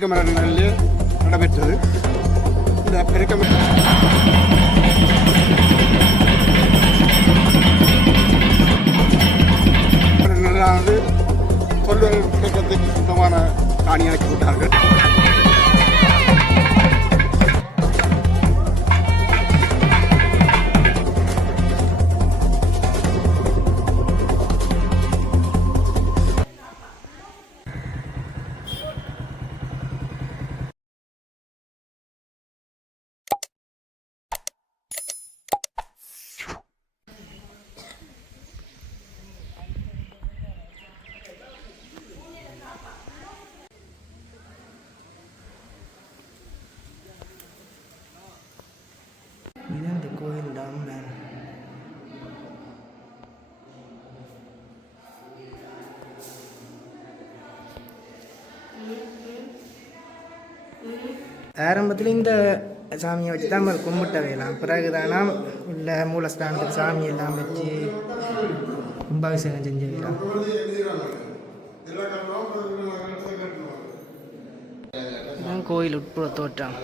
பெருக்கமரங்களிலே நடைபெற்றது. இந்த பெருக்கமரங்களானது சொல்வல் இயக்கத்துக்கு சுத்தமான காணியாக்கி விட்டார்கள். இது அந்த கோயில் டாம். ஆரம்பத்தில் இந்த சாமியை வச்சு தான் நம்ம கும்பிட்ட வேலாம். பிறகுதானா உள்ள மூலஸ்தானத்துக்கு சாமியெல்லாம் வச்சு கும்பாபிஷேகம் செஞ்சு வேலாம். கோயில் உட்புற தோற்றம்.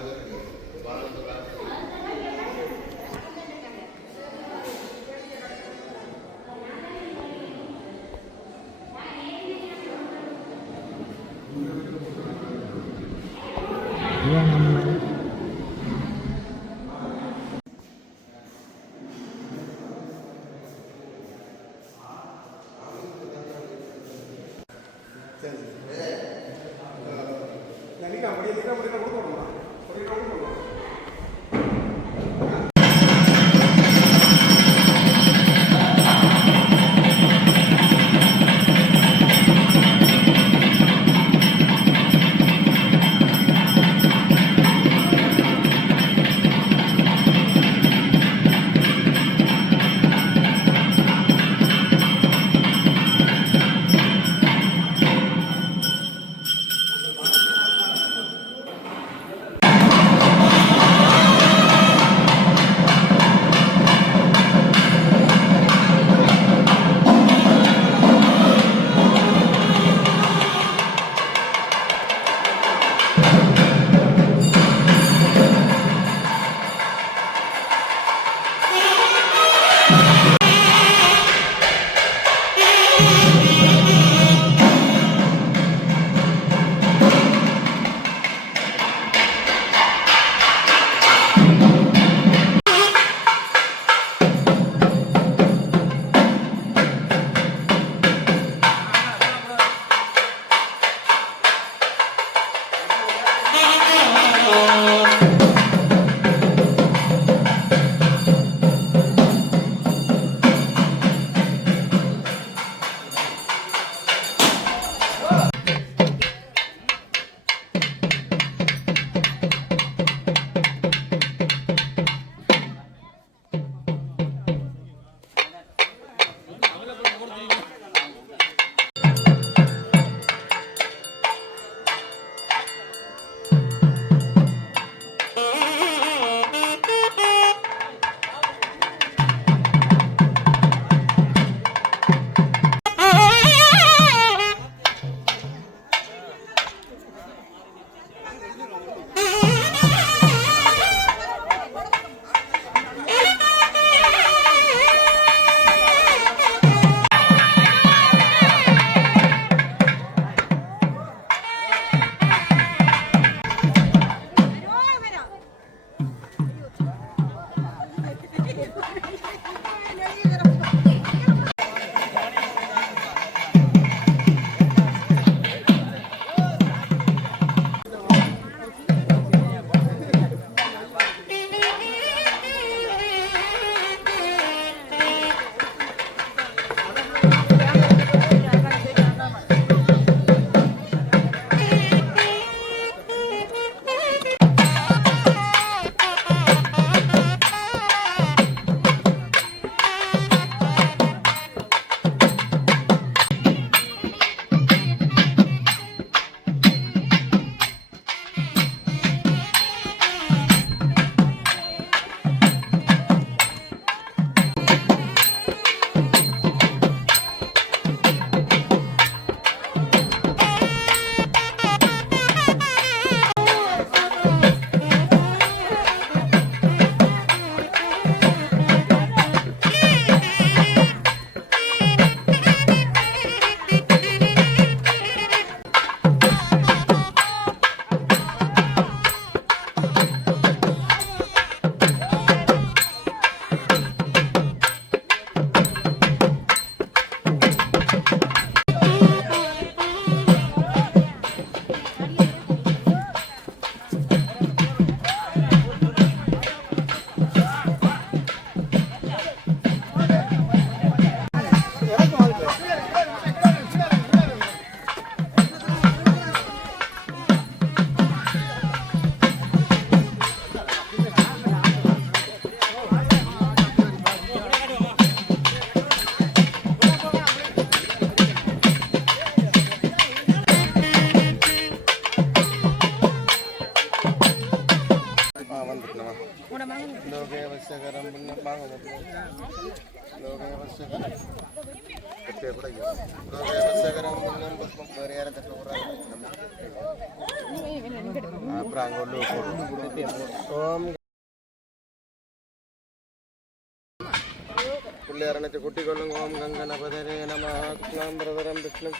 പുള്ളിയറണച്ച് കുട്ടികൊള്ളും ഓം ഗംഗണപതരേ നമഃ കൃഷ്ണാംബരധരം വിഷ്ണു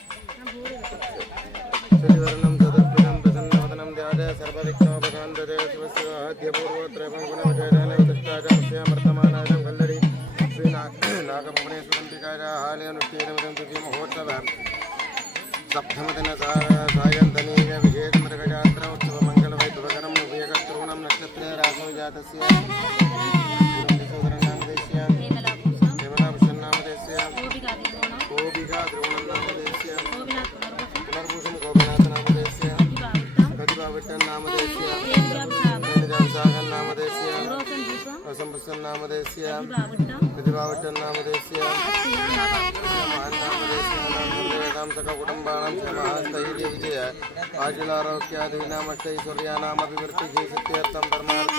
ശ്രീവരണം സദർപ്പിതം പ്രസന്നവദനം ധ്യായ സർവവിഘ്നോപശാന്തരേ ശിവസ്യ ആദ്യപൂർവോത്രയം ഗുണവിജയനാലവൃഷ്ടാജാമർത്തമാനായം കല്ലടി ശ്രീനാഗഭുവനേശ്വരംബികാര ആലയനുഷ്ഠീരമിതം തുതി മഹോത്സവം സപ്തമദിന സായന്തനീയ വിജയമൃഗജാത്ര ഉത്സവമംഗളവൈഭവകരം ഉപയകസ്തൃണം നക്ഷത്രേ രാഘവജാതസ്യ पुनर्भूषण गोपीनाथ नामदेस्य प्रतिभाविट्टन नामदेस्य सागन नामदेस्य संपत्सन नामदेस्य प्रतिभाविट्टन नामदेस्य नाम सका कुटुंबाणां क्षमास्तैर्य विजय आजुलारोग्यादीनामष्टैश्वर्याणामभिवृद्धिः सत्यर्थं धर्मार्थ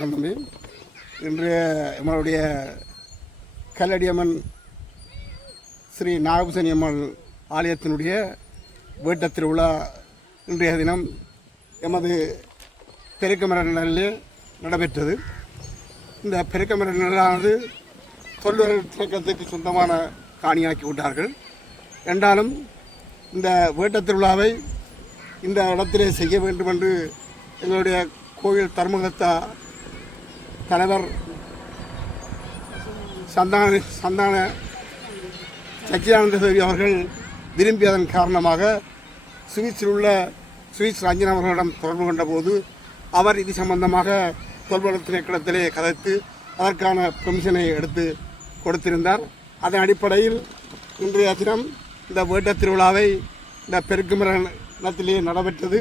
வணக்கம் தம்பி. இன்று நம்மளுடைய கல்லடியம்மன் ஸ்ரீ நாகபூசணி அம்மன் ஆலயத்தினுடைய வேட்ட திருவிழா இன்றைய தினம் எமது பெருக்கமர நிலையில் நடைபெற்றது. இந்த பெருக்கமர நிலையானது தொல்லுறை திணைக்களத்துக்கு சொந்தமான காணியாக்கி விட்டார்கள். என்றாலும் இந்த வேட்ட திருவிழாவை இந்த இடத்திலே செய்ய வேண்டும் என்று எங்களுடைய கோயில் தர்மகர்த்தா தலைவர் சந்தான சச்சிதானந்த தேவி அவர்கள் விரும்பியதன் காரணமாக சுவிஸில் உள்ள சுவிஸ் ரஞ்சன் அவர்களிடம் தொடர்பு கொண்ட போது அவர் இது சம்பந்தமாக தொல்பொருள் திணைக்களத்திலே கதைத்து அதற்கான பெர்மிஷனை எடுத்து கொடுத்திருந்தார். அதன் அடிப்படையில் இன்றைய தினம் இந்த வேட்ட திருவிழாவை இந்த பெருக்குமரத்திலே நடைபெற்றது.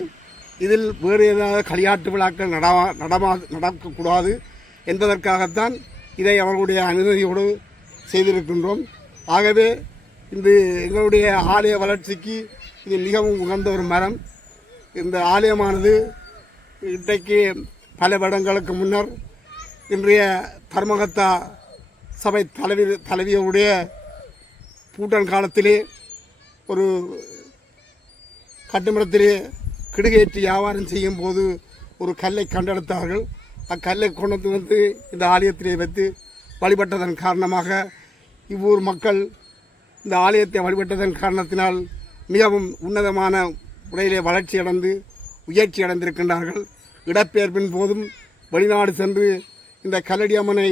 இதில் வேறு ஏதாவது களியாட்டு விழாக்கள் நடக்கக்கூடாது என்பதற்காகத்தான் இதை அவர்களுடைய அனுமதியோடு செய்திருக்கின்றோம். ஆகவே இந்த எங்களுடைய ஆலய வளர்ச்சிக்கு இது மிகவும் உகந்த ஒரு மரம். இந்த ஆலயமானது இன்றைக்கு பல வருடங்களுக்கு முன்னர் இன்றைய தர்மகர்த்தா சபை தலைவியுடைய பூட்டன் காலத்திலே ஒரு கட்டுமரத்திலே கிடுகேற்றி வியாபாரம் செய்யும் போது ஒரு கல்லை கண்டெடுத்தார்கள். அக்கல்லை கொண்டு வந்து இந்த ஆலயத்திலே வைத்து வழிபட்டதன் காரணமாக இவ்வூர் மக்கள் இந்த ஆலயத்தை வழிபட்டதன் காரணத்தினால் மிகவும் உன்னதமான முறையிலே வளர்ச்சியடைந்து உயர்ச்சி அடைந்திருக்கின்றார்கள். இடப்பெயர்ப்பின் போதும் வெளிநாடு சென்று இந்த கல்லடியம்மனை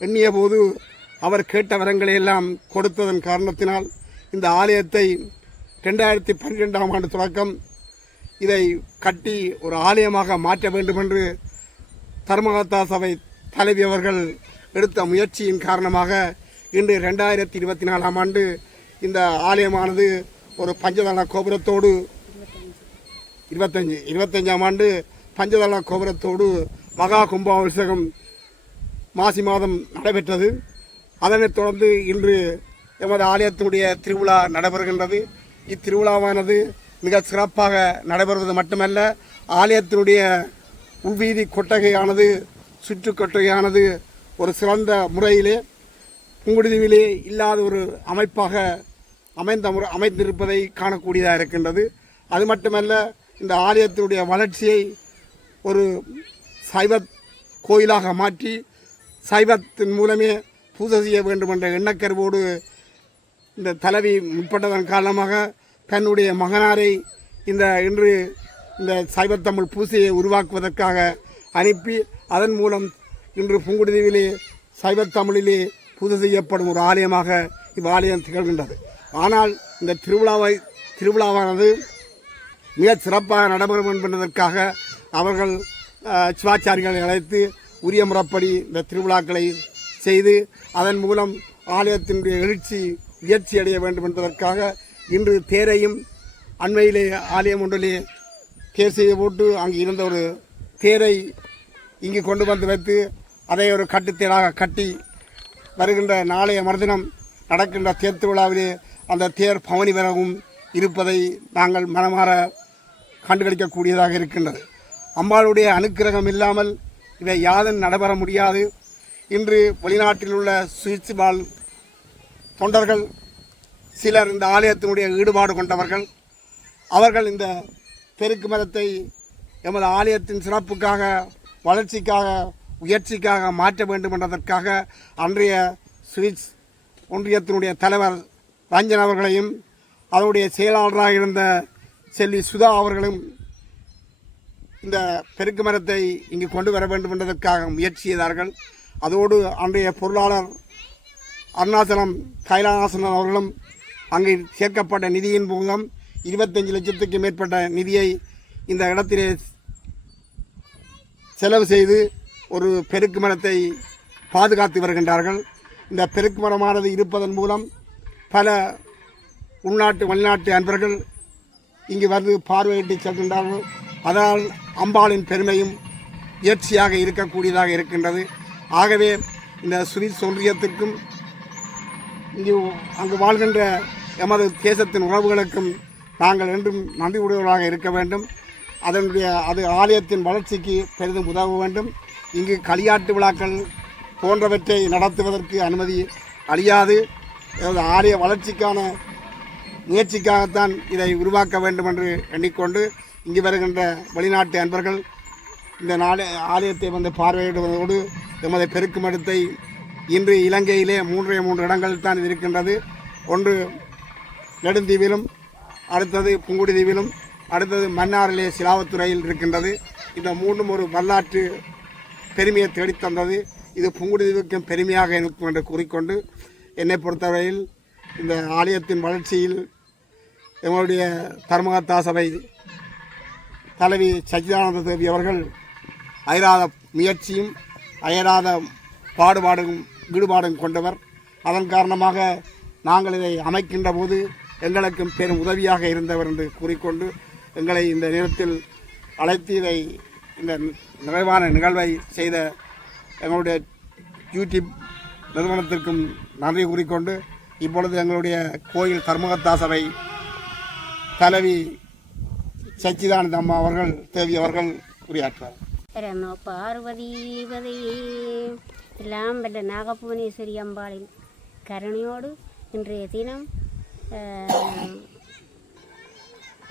எண்ணிய போது அவர் கேட்ட வரங்களை எல்லாம் கொடுத்ததன் காரணத்தினால் இந்த ஆலயத்தை 2012ஆம் ஆண்டு தொடக்கம் இதை கட்டி ஒரு ஆலயமாக மாற்ற வேண்டும் என்று தர்மகர்த்தா சபை தலைவி அவர்கள் எடுத்த முயற்சியின் காரணமாக இன்று 2024ஆம் ஆண்டு இந்த ஆலயமானது ஒரு பஞ்சதள கோபுரத்தோடு 25ஆம் ஆண்டு பஞ்சதள கோபுரத்தோடு மகா கும்பாபிஷேகம் மாசி மாதம் நடைபெற்றது. அதனைத் தொடர்ந்து இன்று எமது ஆலயத்தினுடைய திருவிழா நடைபெறுகின்றது. இத்திருவிழாவானது மிக சிறப்பாக நடைபெறுவது மட்டுமல்ல, ஆலயத்தினுடைய உள்வீதி கொட்டகையானது சுற்று கொட்டகையானது ஒரு சிறந்த முறையிலே புங்குடுதீவிலே இல்லாத ஒரு அமைப்பாக அமைந்திருப்பதை காணக்கூடியதாக இருக்கின்றது. அது மட்டுமல்ல, இந்த ஆலயத்தினுடைய வளர்ச்சியை ஒரு சைவ கோயிலாக மாற்றி சைவத்தின் மூலமே பூஜை செய்ய வேண்டும் என்ற எண்ணக்கருவோடு இந்த தலைவி முற்பட்டதன் காரணமாக தன்னுடைய மகனாரை இன்று இந்த சைவத்தமிழ் பூசையை உருவாக்குவதற்காக அனுப்பி அதன் மூலம் இன்று புங்குடுதீவிலே சைவத்தமிழிலே பூஜை செய்யப்படும் ஒரு ஆலயமாக இவ்வாலயம் திகழ்கின்றது. ஆனால் இந்த திருவிழாவானது மிக சிறப்பாக நடைபெறும் என்பதற்காக அவர்கள் சிவாச்சாரிகளை அழைத்து உரிய முறைப்படி இந்த திருவிழாக்களை செய்து அதன் மூலம் ஆலயத்தினுடைய உயர்ச்சி அடைய வேண்டும் என்பதற்காக இன்று தேரையும் அண்மையிலே ஆலயம் ஒன்றிலே தேர் செய்து போட்டு அங்கு இருந்த ஒரு தேரை இங்கு கொண்டு வந்து வைத்து அதை ஒரு கட்டுத்தேராக கட்டி வருகின்ற நாளைய மறுதினம் நடக்கின்ற தேர் திருவிழாவிலே அந்த தேர் பவனி வரவும் இருப்பதை நாங்கள் மனமாற கண்டுகளிக்கக்கூடியதாக இருக்கின்றது. அம்பாளுடைய அனுக்கிரகம் இல்லாமல் இவை யாதும் நடைபெற முடியாது. இன்று வெளிநாட்டில் உள்ள சுவிஸ் வாழ் தொண்டர்கள் சிலர் இந்த ஆலயத்தினுடைய ஈடுபாடு கொண்டவர்கள். அவர்கள் இந்த பெருக்கு மரத்தை எமது ஆலயத்தின் சிறப்புக்காக, வளர்ச்சிக்காக, உயர்ச்சிக்காக மாற்ற வேண்டும் என்பதற்காக அன்றைய சுவிஸ் ஒன்றியத்தினுடைய தலைவர் ரஞ்சன் அவர்களையும் அதனுடைய செயலாளராக இருந்த செல்வி சுதா அவர்களும் இந்த பெருக்கு மரத்தை இங்கு கொண்டு வர வேண்டும் என்பதற்காக முயற்சி செய்தார்கள். அதோடு அன்றைய பொருளாளர் அருணாச்சலம் கைலாசன் அவர்களும் அங்கு சேர்க்கப்பட்ட நிதியின் மூலம் 25 லட்சத்துக்கு மேற்பட்ட நிதியை இந்த இடத்திலே செலவு செய்து ஒரு பெருக்கு மரத்தை பாதுகாத்து வருகின்றார்கள். இந்த பெருக்கு மரமானது இருப்பதன் மூலம் பல உள்நாட்டு வெளிநாட்டு அன்பர்கள் இங்கு வந்து பார்வையிட்டு செல்கின்றார்கள். அதனால் அம்பாளின் பெருமையும் உயர்ச்சியாக இருக்கக்கூடியதாக இருக்கின்றது. ஆகவே இந்த சுவிஸ் ஒன்றியத்திற்கும் அங்கு வாழ்கின்ற எமது தேசத்தின் உறவுகளுக்கும் நாங்கள் என்றும் நன்றி உடையவர்களாக இருக்க வேண்டும். அது ஆலயத்தின் வளர்ச்சிக்கு பெரிதும் உதவ வேண்டும். இங்கு களியாட்டு விழாக்கள் போன்றவற்றை நடத்துவதற்கு அனுமதி அளியாது. ஆலய வளர்ச்சிக்கான முயற்சிக்காகத்தான் இதை உருவாக்க வேண்டும் என்று எண்ணிக்கொண்டு இங்கு வருகின்ற வெளிநாட்டு அன்பர்கள் இந்த ஆலயத்தை வந்து பார்வையிடுவதோடு எமது பெருக்கும் இடத்தை இன்று இலங்கையிலே 3 இடங்களில் தான் இது இருக்கின்றது. ஒன்று நெடுந்தீவிலும், அடுத்தது புங்குடுதீவிலும், அடுத்தது மன்னாரிலே சிலாவத்துறையில் இருக்கின்றது. இந்த 3 ஒரு வரலாற்று பெருமையை தேடித்தந்தது. இது புங்குடுதீவுக்கும் பெருமையாக இருக்கும் என்று கூறிக்கொண்டு என்னை பொறுத்தவரையில் இந்த ஆலயத்தின் வளர்ச்சியில் எங்களுடைய தர்மகர்த்தா சபை தலைவி சச்சிதானந்த தேவி அவர்கள் அயராத முயற்சியும் அயராத பாடுபாடும் ஈடுபாடும் கொண்டவர். அதன் காரணமாக நாங்கள் இதை அமைக்கின்ற போது எங்களுக்கும் பெரும் உதவியாக இருந்தவர் என்று கூறிக்கொண்டு எங்களை இந்த நேரத்தில் அழைத்து இந்த நிறைவான நிகழ்வை செய்த எங்களுடைய யூடியூப் நிறுவனத்திற்கும் நன்றி கூறிக்கொண்டு இப்பொழுது எங்களுடைய கோயில் தர்மகர்த்தா சபை தலைவி சச்சிதானந்த அம்மா அவர்கள் தேவி அவர்கள் உரையாற்றுவார். நமோ பார்வதீபதி எல்லாம் வல்ல நாகபுவனேஸ்வரி அம்பாளின் கருணையோடு இன்றைய தினம்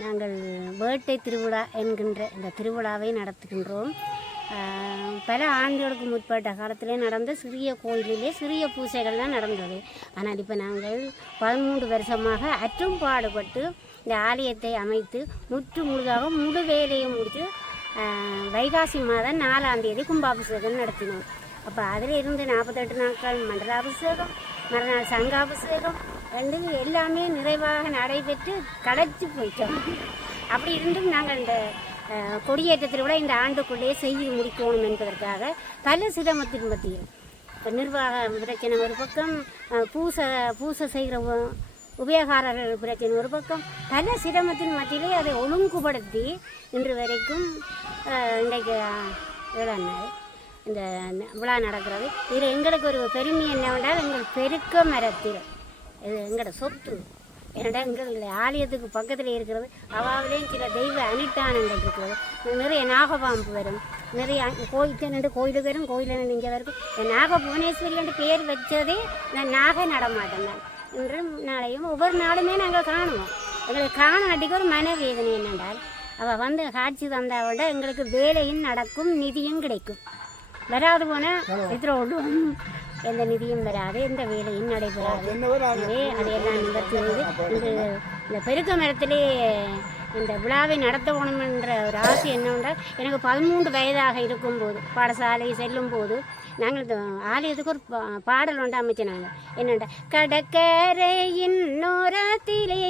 நாங்கள் வேட்டை திருவிழா என்கின்ற இந்த திருவிழாவை நடத்துகின்றோம். பல ஆண்டுகளுக்கு முற்பட்ட காலத்திலே நடந்த சிறிய கோயிலிலே சிறிய பூசைகள்லாம் நடந்தது. ஆனால் இப்போ நாங்கள் 13 வருஷமாக அற்றும் பாடுபட்டு இந்த ஆலயத்தை அமைத்து முழுதாக முழு வேலையை முடித்து வைகாசி மாதம் 4ஆம் தேதி கும்பாபிஷேகம் நடத்தினோம். அப்போ அதில் இருந்து 48 நாட்கள் மண்டலாபிஷேகம், மறுநாள் சங்காபிஷேகம் எல்லாமே நிறைவாக நடைபெற்று கடைச்சி போயிட்டோம். அப்படி இருந்தும் நாங்கள் இந்த கொடியேற்ற திருவிழா இந்த ஆண்டுக்குள்ளேயே செய்து முடிக்கணும் என்பதற்காக பல சிரமத்தின் மத்தியில் நிர்வாக பிரச்சனை ஒரு பக்கம், பூசை செய்கிற உபயோகாரர்கள் பிரச்சனை ஒரு பக்கம், பல சிரமத்தின் மத்தியிலே அதை ஒழுங்குபடுத்தி இன்று வரைக்கும் இன்றைக்கு இந்த விழா நடக்கிறது. இதில் எங்களுக்கு ஒரு பெருமை என்னவென்றால் எங்கள் பெருக்க மரத்தில் இது எங்களோட சொத்து. என்னடா எங்கள் ஆலயத்துக்கு பக்கத்தில் இருக்கிறது. அவாவிலேயும் சில தெய்வ அனுஷ்டானங்கள் இருக்கிறது. நிறைய நாகபாம்பு வரும், நிறைய கோயிலுக்கு வரும், கோயிலில் இங்கே வரும். நாக புவனேஸ்வரி என்று பேர் வச்சதே நான் நாக நடமாட்டேன். நான் இன்றும் நாளையும் ஒவ்வொரு நாளுமே நாங்கள் காணுவோம். எங்களுக்கு காணாட்டிக்கு ஒரு மனவேதனை என்னென்றால் அவள் வந்து காட்சி தந்தாவோட எங்களுக்கு வேலையும் நடக்கும், நிதியும் கிடைக்கும். வராது போனால் எதிரோடு எந்த நிதியும் வராது, எந்த வேலையும் நடைபெறாது. எனவே அதையெல்லாம் நிவர்த்தி செய்து இந்த பெருக்க மரத்திலே இந்த விழாவை நடத்த வேணுமென்ற ஒரு ஆசை என்னவென்றால் எனக்கு 13 வயதாக இருக்கும்போது பாடசாலை செல்லும் போது நாங்கள் இந்த ஆலயத்துக்கு ஒரு பாடல் ஒன்று அமைச்சோம். நாங்கள் என்னென்ன கடற்கரையின் நோரத்திலே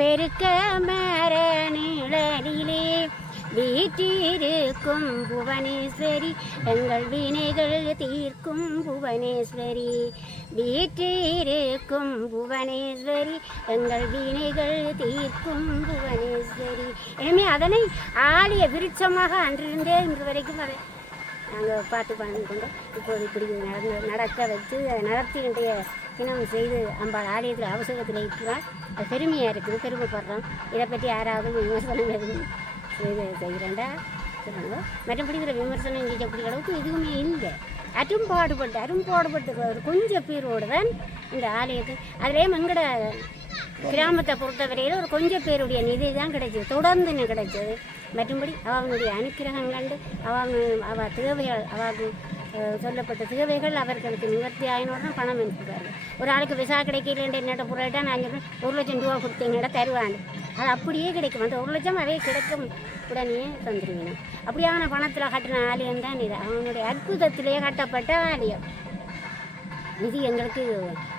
பெருக்க மர நிழலிலே வீட்டிருக்கும் புவனேஸ்வரி எங்கள் வினைகள் தீர்க்கும் புவனேஸ்வரி, வீட்டிருக்கும் புவனேஸ்வரி எங்கள் வினைகள் தீர்க்கும் புவனேஸ்வரி. எனவே அதனை ஆலய விருட்சமாக அன்றிருந்தே இன்று வரைக்கும் அதை நாங்கள் பார்த்து கொண்டு இப்போது இப்படி நடக்க வச்சு நடத்தி இன்றைய தினம் செய்து அம்பாள் ஆலயத்தில் அவசரத்தில் இருக்கிறார். அது பெருமையாக இருக்குது, பெருமைப்படுறோம். இதை பற்றி யாராவது விமர்சனம் எதுவும் செய்கிறேன்டா சொல்லுங்க. மற்றபடி இதில் விமர்சனம் இங்கக்கூடிய அளவுக்கு எதுவுமே இல்லை. அரும்பாடுபட்டு ஒரு கொஞ்சம் பேரோடு தான் இந்த ஆலயத்து அதுலேயும் எங்களோட கிராமத்தை பொறுத்தவரையில் ஒரு கொஞ்சம் பேருடைய நிதி தான் கிடைச்சது, தொடர்ந்து கிடைச்சது. மற்றும்படி அவனுடைய அனுக்கிரகம் கண்டு அவ தேவைகள் அவருக்கு சொல்லப்பட்ட தேவைகள் அவர்களுக்கு நிவர்த்தி ஆயினோட பணம் அனுப்புவார்கள். ஒரு ஆளுக்கு விசா கிடைக்கலன்ற என்னட்ட புறட்டா நான் 1,00,000 ரூபா கொடுத்தீங்கடா தருவாங்க. அது அப்படியே கிடைக்கும். அந்த 1,00,000 அவே கிடைக்கும், உடனே தந்துடுவீங்க. அப்படியான பணத்தில் கட்டின ஆலயம் தான் இது. அவனுடைய அற்புதத்திலேயே கட்டப்பட்ட ஆலயம். நிதி எங்களுக்கு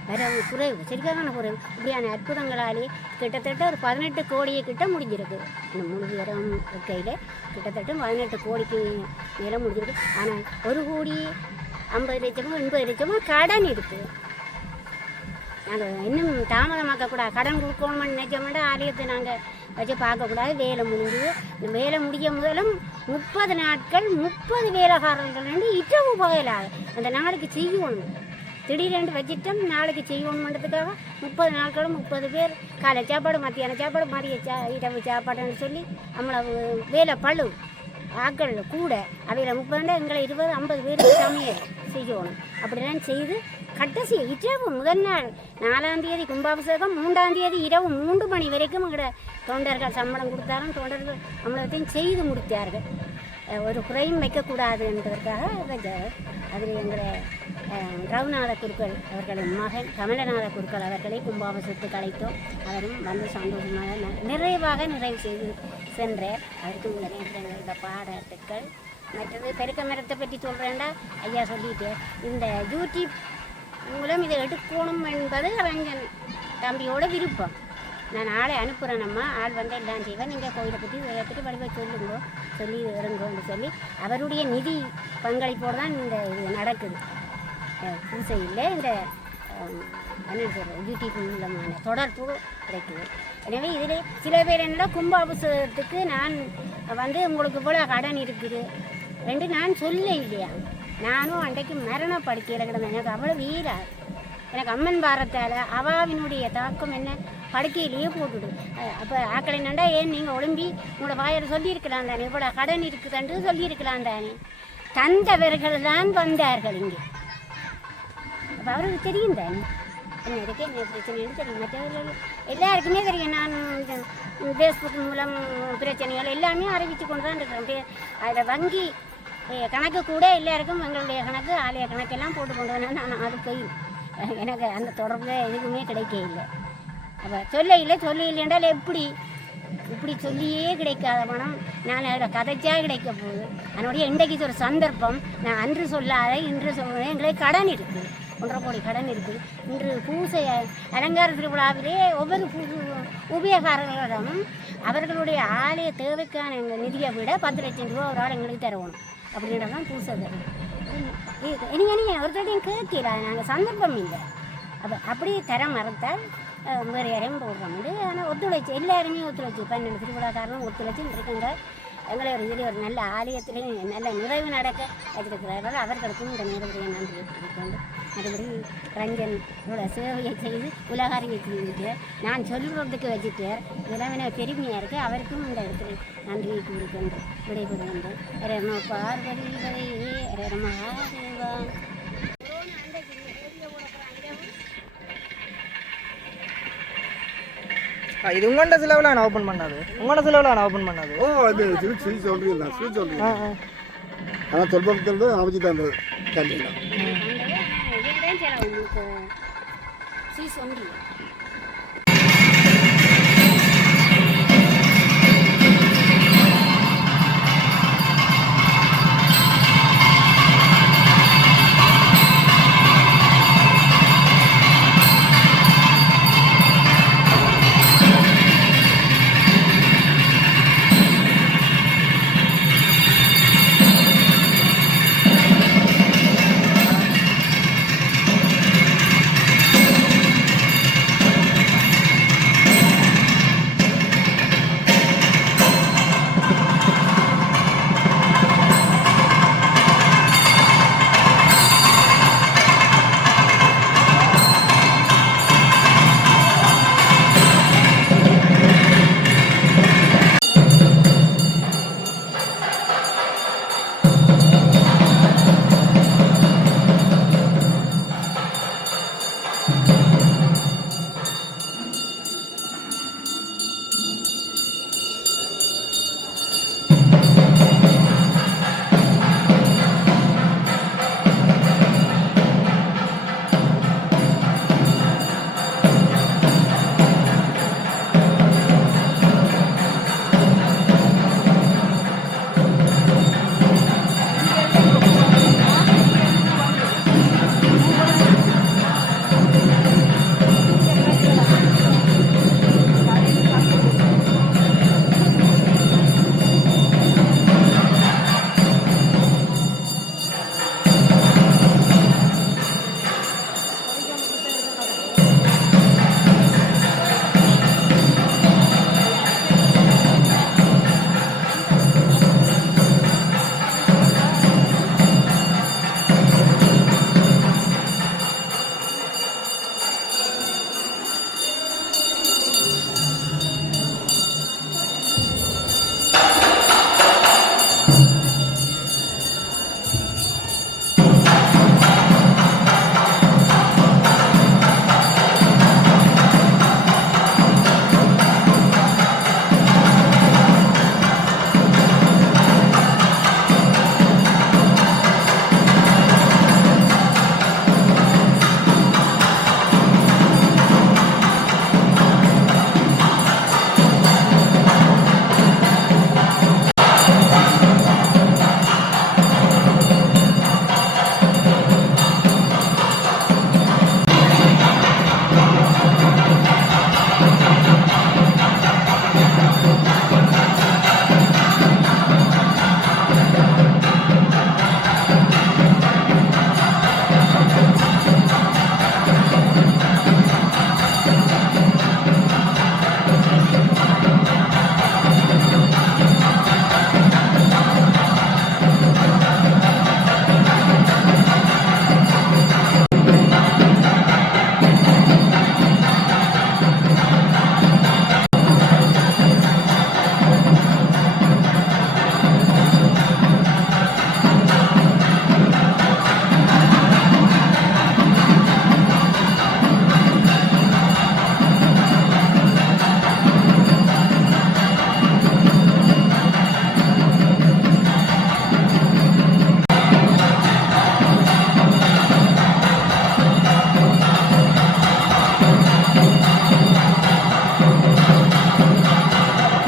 வரவு குறைவு, சரிக்கான குறைவு. இப்படியான அற்புதங்களாலேயே கிட்டத்தட்ட ஒரு 18 கோடியை கிட்ட முடிஞ்சிருக்கு. இந்த முழு விவரம் இருக்கையில் கிட்டத்தட்ட 18 கோடிக்கு மேலே முடிஞ்சிருக்கு. ஆனால் 1,50,00,000 80,00,000 கடன் இருக்குது. நாங்கள் இன்னும் தாமதமாக்கக்கூடாது. கடன் கொடுக்கணும்னு நினைச்சோம்னா ஆலயத்தை நாங்கள் வச்சு பார்க்கக்கூடாது. வேலை முடிஞ்சது. இந்த வேலை முடிய முதலும் 30 நாட்கள் 30 வேலைக்காரர்கள் இட்டவு பகையிலாது அந்த நாளைக்கு செய்யணும். திடீரென்று வச்சிட்டோம், நாளைக்கு செய்யணுன்றதுக்காக 30 நாட்களும் 30 பேர் காலை சாப்பாடு, மத்தியான சாப்பாடு, மதிய இரவு சாப்பாடுன்னு சொல்லி நம்மளை வேலை பழு ஆக்கள் கூட அவையில் 30 எங்களை 20-50 பேருக்கு சமையல் செய்யணும். அப்படிலாம் செய்து கடைசி இரவு முதல் நாள் 4ஆம் தேதி கும்பாபிஷேகம், 3ஆம் தேதி இரவு 3 மணி வரைக்கும் எங்களோட தொண்டர்கள் சம்பளம் கொடுத்தாலும் தொண்டர்கள் சம்பளத்தையும் செய்து முடித்தார்கள். ஒரு குறையும் வைக்கக்கூடாது என்பதற்காக அதில் எங்களை ரகுநாத குருக்கள் அவர்களின் மகன் கமலநாத குருக்கள் அவர்களை கும்பாபிஷேகத்துக்கு அழைத்தோம். அவரும் வந்து சந்தோஷமாக நிறைவாக நிறைவு செய்து சென்றார். அவருக்கு உள்ள நேரத்தில் இந்த பாராட்டுக்கள். மற்றது பெருக்க மரத்தை பற்றி சொல்கிறேன்டா ஐயா சொல்லிட்டு, இந்த யூடியூப் மூலம் இதை எடுக்கணும் என்பது ரஞ்சன் தம்பியோட விருப்பம். நான் ஆளை அனுப்புகிறேன், நம்ம ஆள் வந்து எல்லாம் செய்வேன், நீங்கள் கோயிலை பற்றி பற்றி வடிவ சொல்லுங்க, சொல்லி இருங்கன்னு சொல்லி அவருடைய நிதி பங்களிப்போடு தான் இந்த இது நடக்குது. பூசையில் இந்த என்ன சொல்கிறோம் யூடியூப் மூலமான தொடர்பு கிடைக்குது. எனவே இதில் சில பேர் என்னடா கும்பாபிஷேகத்துக்கு நான் வந்து உங்களுக்கு இவ்வளோ கடன் இருக்குது ரெண்டு நான் சொல்ல இல்லையா. நானும் அன்றைக்கு மரணப்படுக்கையில் கிடந்தேன். எனக்கு அவ்வளோ வீரா, எனக்கு அம்மன் பாரத்தால் அவாவினுடைய தாக்கம் என்ன படுக்கையிலேயே போட்டுடு. அப்போ ஆக்களை நண்டா ஏன் நீங்கள் ஒழும்பி உங்களோட வாயரை சொல்லியிருக்கலாம் தானே, இவ்வளோ கடன் இருக்குதுன்ட்டு சொல்லியிருக்கலாம் தானே. தந்தவர்கள் தான் வந்தார்கள் இங்கே. அப்போ அவருக்கு தெரியும் தானே என்ன இருக்கு என்ன பிரச்சனைன்னு தெரியும். மற்றவர்கள் எல்லாருக்குமே தெரியும். நான் ஃபேஸ்புக் மூலம் பிரச்சனைகள் எல்லாமே அறிவித்து கொண்டு தான் இருக்கிறேன். அதில் வங்கி கணக்கு கூட எல்லாருக்கும் எங்களுடைய கணக்கு ஆலய கணக்கெல்லாம் போட்டு கொண்டு வந்தேன். நான் அது போய் எனக்கு அந்த தொடர்பில் எதுவுமே கிடைக்க இல்லை. அப்போ சொல்ல இல்லைன்றால் இப்படி சொல்லியே கிடைக்காத பணம் நான் அதில் கதைச்சா கிடைக்க போகுது. அதனுடைய இன்றைக்கு ஒரு சந்தர்ப்பம், நான் அன்று சொல்லாத இன்று சொல்கிறேன். எங்களுக்கு கடன் இருக்குது, 1.5 கோடி கடன் இருக்குது. இன்று பூசை அலங்கார திருவிழாவிலே ஒவ்வொரு உபயோகாரர்களிடம் அவர்களுடைய ஆலய தேவைக்கான எங்கள் நிதியை விட 10 லட்சம் ரூபா ஒரு ஆள் எங்களுக்கு தருவணும் அப்படின்றதான் பூசை தரும். நீங்கள் ஒருத்தரையும் கேட்கல, நாங்கள் சந்தர்ப்பம் இல்லை. அப்படி தர மறுத்தால் வேறு யாரையும் போடுறோம். ஆனால் ஒத்துழைச்சி எல்லாருமே ஒத்துழைச்சி 12 திருவிழாக்காரனும் ஒத்துழைச்சி இருக்காங்க. எங்களை ஒரு இதில் ஒரு நல்ல ஆலயத்திலையும் நல்ல நிறைவு நடக்க வச்சிருக்கிறார்கள். அவர்களுக்கும் இந்த நேரத்தில் நன்றி கொண்டு மறுபடி ரஞ்சன் இவ்வளோ சேவையை செய்து உலக அறிவை செய்துட்டு நான் சொல்லுறதுக்கு வச்சுட்டார். இதெல்லாம் எனக்கு பெருமையாக இருக்குது. அவருக்கும் இந்த இடத்துல நன்றியை கூறிக்கொண்டு விடைபெறுகின்றேன். ரம பார்வதி ரமஹாதேவா. இது உங்கள்கிட்ட செலவில் நான் ஓப்பன் பண்ணாது, உங்களோட செலவில் நான் ஓப்பன் பண்ணாது. ஓ அது ஸ்வீட் சொல்கிறீங்களா? ஸ்வீட் சொல்கிறீங்க. ஆனால் சொல்பக்கிறது அமைச்சு அந்த கல்விங்களா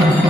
Thank you.